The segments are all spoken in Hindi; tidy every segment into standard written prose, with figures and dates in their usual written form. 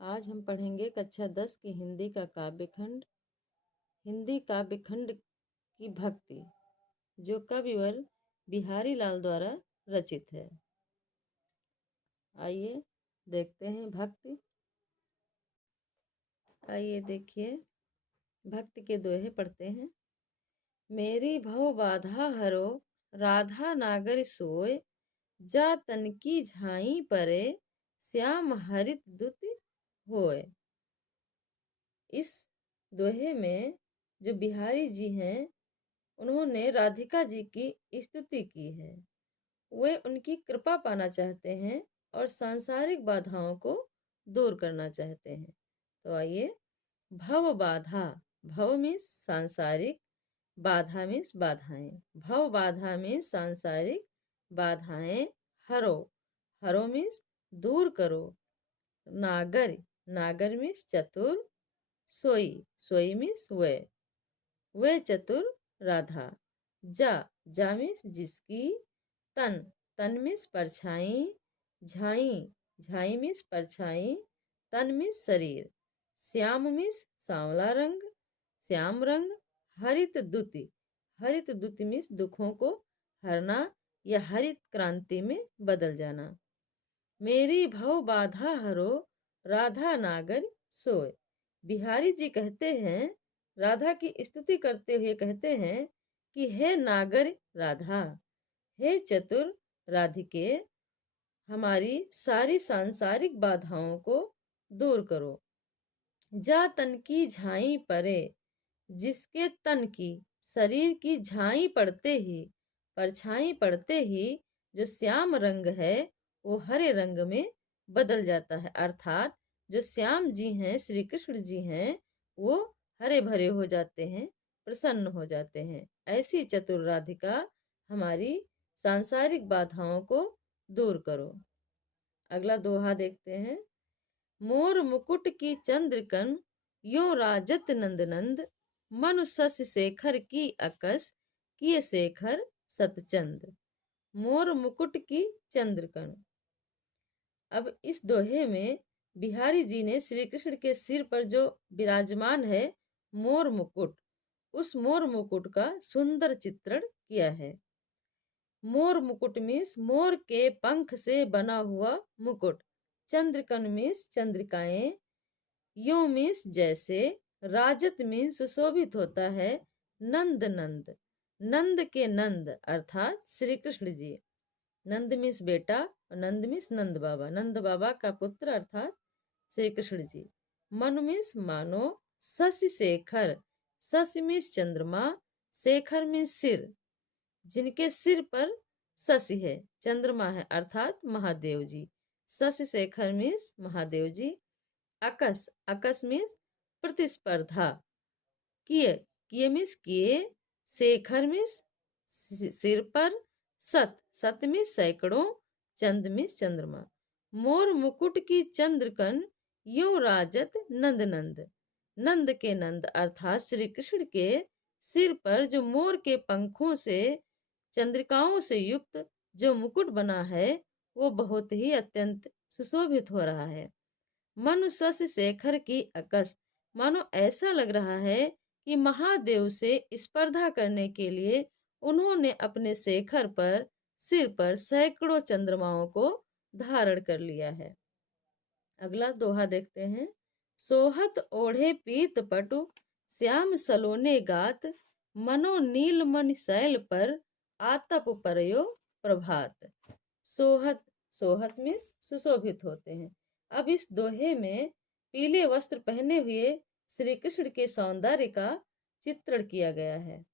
आज हम पढ़ेंगे कक्षा 10 की हिंदी का काव्यखंड हिंदी काव्यखंड की भक्ति, जो कविवर बिहारी लाल द्वारा रचित है। आइए देखते हैं भक्ति। आइए देखिए, भक्ति के दोहे पढ़ते हैं। मेरी भव बाधा हरो, राधा नागर सोय, जा तन की झाई परे, श्याम हरित दुति होय। इस दोहे में जो बिहारी जी हैं, उन्होंने राधिका जी की स्तुति की है। वे उनकी कृपा पाना चाहते हैं और सांसारिक बाधाओं को दूर करना चाहते हैं। तो आइए, भव बाधा, भव मीन्स सांसारिक, बाधा मीन्स बाधाएं। भव बाधा मीन्स सांसारिक बाधाएं हरो, हरो मीन्स दूर करो। नागर, नागर मीन्स चतुर। सोई, सोई मीन्स वे चतुर राधा। जा, जा मीन्स जिसकी। तन, तन मीन्स परछाई। झाई, झाई मीन्स परछाई। तन मीन्स शरीर। श्याम मीन्स सांवला रंग, श्याम रंग। हरित दुति, हरित दुति मीन्स दुखों को हरना या हरित क्रांति में बदल जाना। मेरी भव बाधा हरो, राधा नागर सोय। बिहारी जी कहते हैं, राधा की स्तुति करते हुए कहते हैं कि हे नागर राधा, हे चतुर राधिके, हमारी सारी सांसारिक बाधाओं को दूर करो। जा तन की झाई परे, जिसके तन की, शरीर की झाई पड़ते ही, परछाई पड़ते ही जो श्याम रंग है वो हरे रंग में बदल जाता है। अर्थात जो श्याम जी हैं, श्री कृष्ण जी हैं, वो हरे भरे हो जाते हैं, प्रसन्न हो जाते हैं। ऐसी चतुर राधिका हमारी सांसारिक बाधाओं को दूर करो। अगला दोहा देखते हैं। मोर मुकुट की चंद्रकन, यो राजत नंद नंद, मनु शशि शेखर की अकस, किए शेखर सतचंद। मोर मुकुट की चंद्रकन। अब इस दोहे में बिहारी जी ने श्री कृष्ण के सिर पर जो विराजमान है मोर मुकुट, उस मोर मुकुट का सुंदर चित्रण किया है। मोर मुकुट मीन्स मोर के पंख से बना हुआ मुकुट। चंद्रकन मीन्स चंद्रिकाएं। यो मीन्स जैसे। राजत मीन्स सुशोभित होता है। नंद नंद, नंद के नंद अर्थात श्री कृष्ण जी। नंद मीन्स बेटा और नंद मीन्स नंद बाबा, नंद बाबा का पुत्र अर्थात श्री कृष्ण जी। मन मीन्स मानो। शशि शेखर, शशि मीन्स चंद्रमा, शेखर मीन्स सिर, जिनके सिर पर शशि है, चंद्रमा है अर्थात महादेव जी। शशि शेखर मीन्स महादेव जी। अकस, अकस मीन्स प्रतिस्पर्धा। किए, किए मीन्स किए। शेखर मीन्स सिर पर। सत, सत मीन्स सैकड़ों। चंद मीन्स चंद्रमा। मोर मुकुट की चंद्रकन, यूं राजत नंद नंद, नंद के नंद अर्थात श्री कृष्ण के सिर पर जो मोर के पंखों से, चंद्रिकाओं से युक्त जो मुकुट बना है वो बहुत ही अत्यंत सुशोभित हो रहा है। मनु शशि शेखर की अकस, मानो ऐसा लग रहा है कि महादेव से स्पर्धा करने के लिए उन्होंने अपने शेखर पर, सिर पर सैकड़ों चंद्रमाओं को धारण कर लिया है। अगला दोहा देखते हैं। सोहत ओढ़े पीत पटु, श्याम सलोने गात, मनो नील मन शैल पर, आतप परयो प्रभात। सोहत, सोहत में सुशोभित होते हैं। अब इस दोहे में पीले वस्त्र पहने हुए श्री कृष्ण के सौंदर्य का चित्रण किया गया है।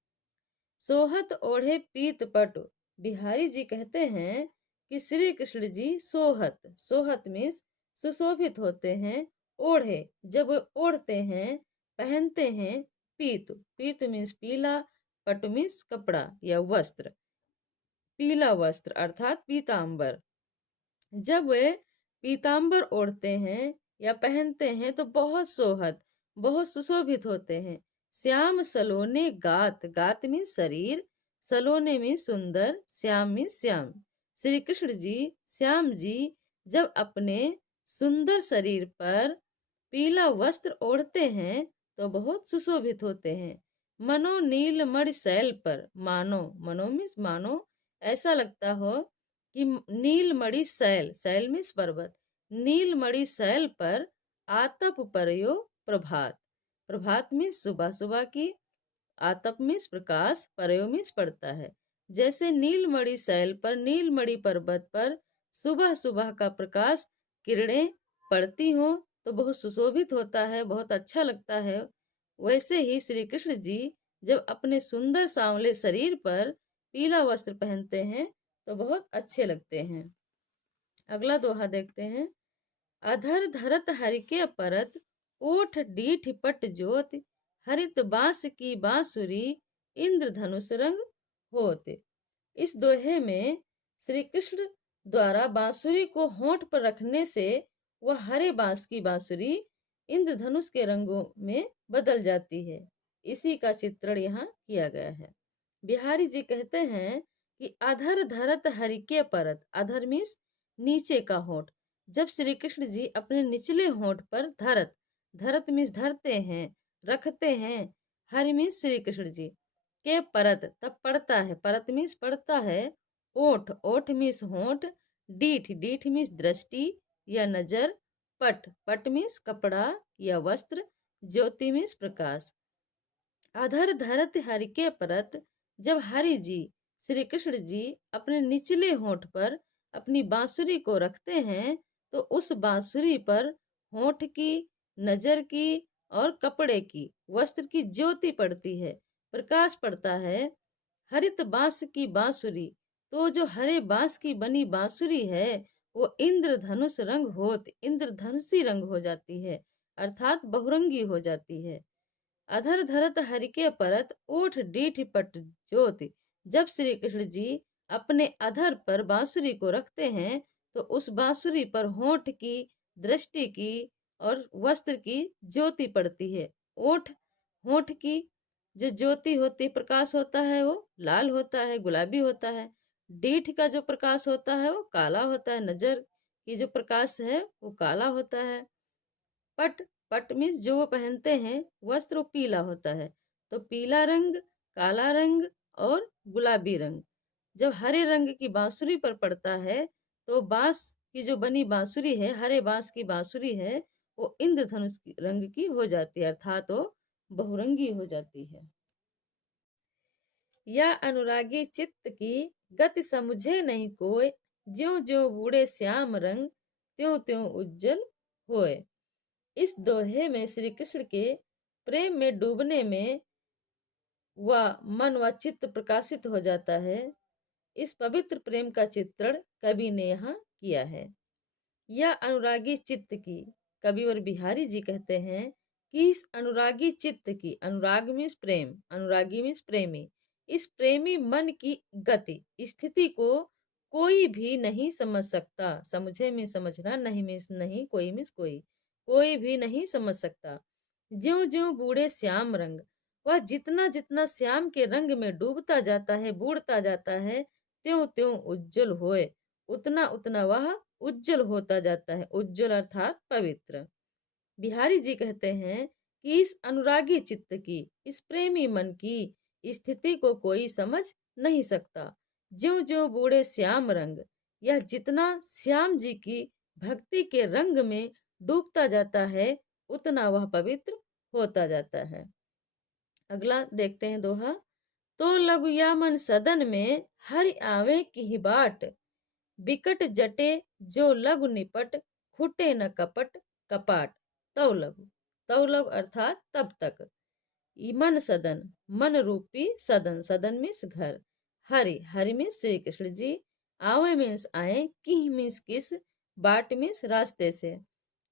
सोहत ओढ़े पीत पटु, बिहारी जी कहते हैं कि श्री कृष्ण जी सोहत, सोहत मीन्स सुशोभित होते हैं। ओढ़े, जब ओढ़ते हैं, पहनते हैं। पीत, पीत मीन्स पीला, पटु मीन्स कपड़ा या वस्त्र, पीला वस्त्र अर्थात पीतांबर। जब वे पीतांबर ओढ़ते हैं या पहनते हैं तो बहुत सोहत, बहुत सुशोभित होते हैं। श्याम सलोने गात, गात मीन्स शरीर, सलोने मीन्स सुंदर, श्याम मीन्स श्याम। श्री कृष्ण जी, श्याम जी जब अपने सुंदर शरीर पर पीला वस्त्र ओढ़ते हैं तो बहुत सुशोभित होते हैं। मनो नील मणि शैल पर, मानो, मनो मीन्स मानो, ऐसा लगता हो कि नील मणि शैल, शैल मीन्स पर्वत, नील मणि शैल पर आतप परयो प्रभात। प्रभात मीन्स सुबह सुबह की, आतप मीन्स प्रकाश, परयो मीन्स पड़ता है। जैसे नीलमणि शैल पर, नीलमणि पर्वत पर सुबह सुबह का प्रकाश किरणें पड़ती हो तो बहुत सुशोभित होता है, बहुत अच्छा लगता है। वैसे ही श्री कृष्ण जी जब अपने सुंदर सांवले शरीर पर पीला वस्त्र पहनते हैं तो बहुत अच्छे लगते हैं। अगला दोहा देखते हैं। अधर धरत हरिके परत, ओठ डीठ पट ज्योति, हरित बांस की बांसुरी, इंद्रधनुष रंग होते। इस दोहे में श्री कृष्ण द्वारा बांसुरी को होंठ पर रखने से वह हरे बांस की बांसुरी इंद्रधनुष के रंगों में बदल जाती है। इसी का चित्रण यहाँ किया गया है। बिहारी जी कहते हैं कि अधर धरत हरिके परत, अधर मीन्स नीचे का होंठ, जब श्री कृष्ण जी अपने निचले होंठ पर धरत, धरत मीन्स धरते हैं, रखते हैं, हरि मीन्स श्री कृष्ण जी के परत, तब पड़ता है, परत मीन्स पड़ता है, ओठ, ओठ मीन्स होंठ, डीठ, डीठ मीन्स दृष्टि या नजर, पट, पट मीन्स कपड़ा या वस्त्र, ज्योति मीन्स प्रकाश। अधर धरत हरि के परत, जब हरि जी, श्री कृष्ण जी अपने निचले होंठ पर अपनी बांसुरी को रखते हैं तो उस बांसुरी पर होंठ की, नजर की और कपड़े की, वस्त्र की ज्योति पड़ती है, प्रकाश पड़ता है। हरित बांस की बांसुरी, तो जो हरे बांस की बनी बांसुरी है वो इंद्रधनुष रंग होत, इंद्रधनुषी रंग हो जाती है, अर्थात बहुरंगी हो जाती है। अधर धरत हरिके परत, ओठ डीठ पट ज्योति, जब श्री कृष्ण जी अपने अधर पर बांसुरी को रखते हैं तो उस बांसुरी पर होंठ की, दृष्टि की और वस्त्र की ज्योति पड़ती है। ओठ, होंठ की जो ज्योति होती, प्रकाश होता है वो लाल होता है, गुलाबी होता है। डीठ का जो प्रकाश होता है वो काला होता है, नजर की जो प्रकाश है वो काला होता है। पट, पट मीन्स जो वो पहनते हैं वस्त्र, वो पीला होता है। तो पीला रंग, काला रंग और गुलाबी रंग जब हरे रंग की बांसुरी पर पड़ता है तो बांस की जो बनी बांसुरी है, हरे बांस की बांसुरी है, वो इंद्रधनुष रंग की हो जाती है, अर्थात वो बहुरंगी हो जाती है। या अनुरागी चित्त की गति समझे नहीं कोय, ज्यों ज्यों बूढ़े श्याम रंग, त्यों त्यों उज्जवल होए। इस दोहे में श्री कृष्ण के प्रेम में डूबने में वह मन व चित्त प्रकाशित हो जाता है। इस पवित्र प्रेम का चित्रण कवि ने यहाँ किया है। यह अनुरागी चित्त की, कविवर बिहारी जी कहते हैं कि इस अनुरागी चित्त की, अनुराग मीन्स प्रेम, अनुरागी मीन्स प्रेमी, इस प्रेमी मन की गति, स्थिति को कोई भी नहीं समझ सकता। समझे में समझना, नहीं मीन्स नहीं, कोई मीन्स कोई भी नहीं समझ सकता। ज्यों ज्यों बूढ़े श्याम रंग, वह जितना जितना श्याम के रंग में डूबता जाता है, बूढ़ता जाता है, त्यों त्यों उज्जवल होए, उतना उतना वह उज्जवल होता जाता है। उज्जवल अर्थात पवित्र। बिहारी जी कहते हैं कि इस अनुरागी चित्त की, इस प्रेमी मन की स्थिति को कोई समझ नहीं सकता। ज्यों ज्यों बूढ़े श्याम रंग, यह जितना श्याम जी की भक्ति के रंग में डूबता जाता है उतना वह पवित्र होता जाता है। अगला देखते हैं दोहा। तो लघु या मन सदन में, हरि आवे की बाट, बिकट जटे जो लघु निपट, खुटे न कपट कपाट। तव लघु, तव लघु अर्थात तब तक। मन सदन, मन रूपी सदन, सदन मीन्स घर। हरि, हरि मीन्स श्री कृष्ण जी। आवे मीन्स आए, किह मीन्स किस, बाट मीन्स रास्ते से।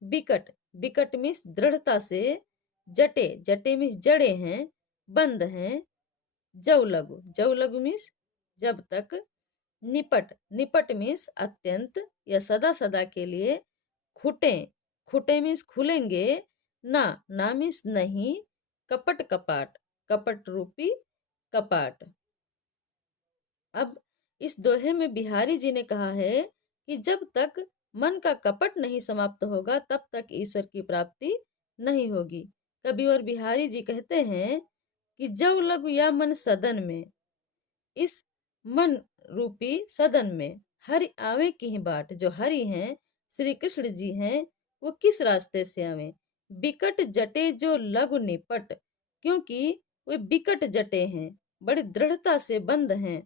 बिकट, बिकट मीन्स दृढ़ता से। जटे, जटे मीन्स जड़े हैं, बंद हैं। जव लघु, जव लघु मीन्स जब तक। निपट, निपट मीन्स अत्यंत या सदा सदा के लिए। खुटे, खुटे मीन्स खुलेंगे। ना, ना मीन्स नहीं। कपट कपाट, कपट रूपी कपाट। अब इस दोहे में बिहारी जी ने कहा है कि जब तक मन का कपट नहीं समाप्त होगा तब तक ईश्वर की प्राप्ति नहीं होगी। कविवर बिहारी जी कहते हैं कि जौ लगु या मन सदन में, इस मन रूपी सदन में हरि आवे की ही बाट। जो हरि हैं, श्री कृष्ण जी हैं, वो किस रास्ते से आवे। बिकट जटे जो लघु निपट, क्योंकि वे बिकट जटे हैं, बड़ी दृढ़ता से बंद हैं।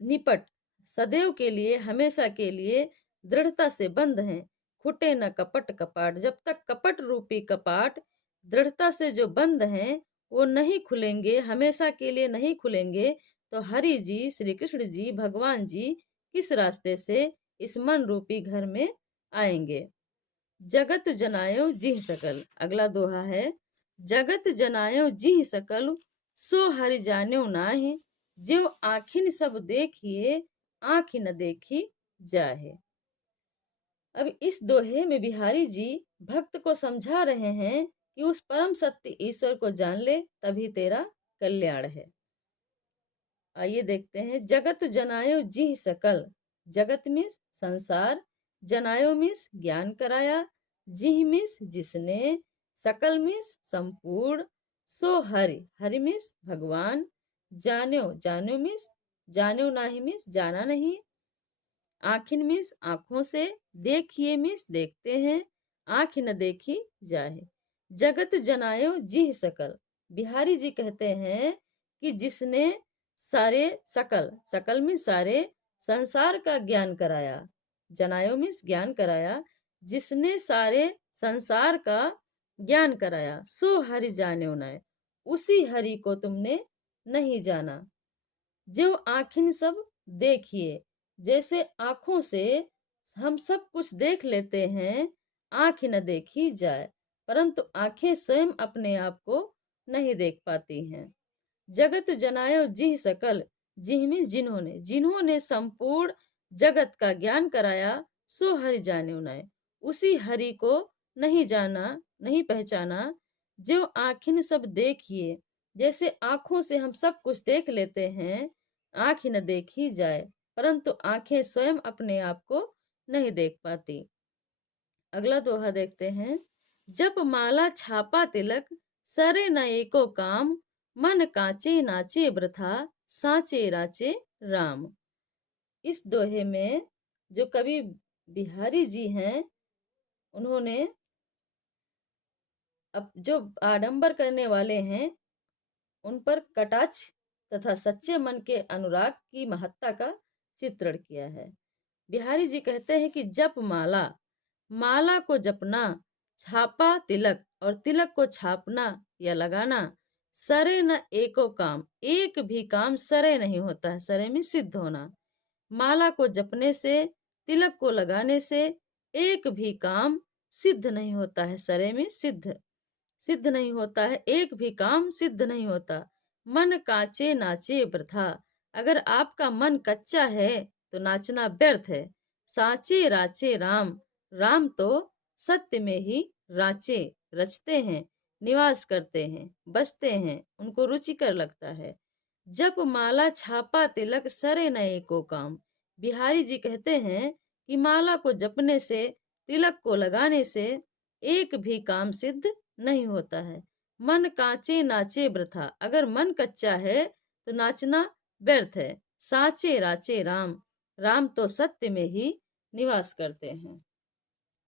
निपट, सदैव के लिए, हमेशा के लिए दृढ़ता से बंद हैं। खुटे न कपट कपाट, जब तक कपट रूपी कपाट दृढ़ता से जो बंद हैं वो नहीं खुलेंगे, हमेशा के लिए नहीं खुलेंगे, तो हरि जी, श्री कृष्ण जी, भगवान जी किस रास्ते से इस मन रूपी घर में आएंगे। जगत जनायो जिह सकल, अगला दोहा है, जगत जनायो जिह सकल, सो हरि जान्यो नाहि, जो आखिन सब देखिए, आँख न देखी जाहे। अब इस दोहे में बिहारी जी भक्त को समझा रहे हैं कि उस परम सत्य ईश्वर को जान ले, तभी तेरा कल्याण है। आइए देखते हैं। जगत जनायो जिह सकल, जगत मीन्स संसार, जनायो मीन्स ज्ञान कराया, जिह मीन्स जिसने, सकल मीन्स संपूर्ण, सो हरि, हरि मीन्स भगवान, जान्यो, जान्यो मीन्स जान्यो नाही मीन्स जाना नहीं, आखिन मीन्स आंखों से, देखिए मीन्स देखते हैं, आंख न देखी जाहे। जगत जनायो जिह सकल, बिहारी जी कहते हैं कि जिसने सारे, सकल, सकल मीन्स सारे संसार का ज्ञान कराया, जनायो मीन्स ज्ञान कराया, जिसने सारे संसार का ज्ञान कराया, सो हरि जान्यो नाय, उसी हरि को तुमने नहीं जाना। जो आखिन सब देखिए, जैसे आंखों से हम सब कुछ देख लेते हैं, आंख न देखी जाए, परंतु आंखें स्वयं अपने आप को नहीं देख पाती हैं। जगत जनायो जिह सकल, जिह में जिन्होंने, जिन्होंने संपूर्ण जगत का ज्ञान कराया, सो हरि जान्यो नाय, उसी हरि को नहीं जाना, नहीं पहचाना। जो आखिन सब देखिए, जैसे आंखों से हम सब कुछ देख लेते हैं, आंख न देखी जाए, परंतु आंखें स्वयं अपने आप को नहीं देख पाती। अगला दोहा देखते हैं। जप माला छापा तिलक, सरे न एको काम, मन कांचे नाचे वृथा, साचे राचे राम। इस दोहे में जो कवि बिहारी जी हैं, उन्होंने अब जो आडंबर करने वाले हैं उन पर कटाक्ष तथा सच्चे मन के अनुराग की महत्ता का चित्रण किया है। बिहारी जी कहते हैं कि जप माला, माला को जपना, छापा तिलक, और तिलक को छापना या लगाना, सरे न एको काम, एक भी काम सरे नहीं होता है, सरे में सिद्ध होना। माला को जपने से, तिलक को लगाने से एक भी काम सिद्ध नहीं होता है, सरे में सिद्ध, सिद्ध नहीं होता है, एक भी काम सिद्ध नहीं होता। मन काचे नाचे वृथा, अगर आपका मन कच्चा है तो नाचना व्यर्थ है। साचे राचे राम, राम तो सत्य में ही राचे, रचते हैं, निवास करते हैं, बसते हैं, उनको रुचिकर लगता है। जप माला छापा तिलक, सरे नए को काम। बिहारी जी कहते हैं कि माला को जपने से, तिलक को लगाने से एक भी काम सिद्ध नहीं होता है। मन कांचे नाचे वृथा, अगर मन कच्चा है तो नाचना व्यर्थ है। साचे राचे राम, राम तो सत्य में ही निवास करते हैं।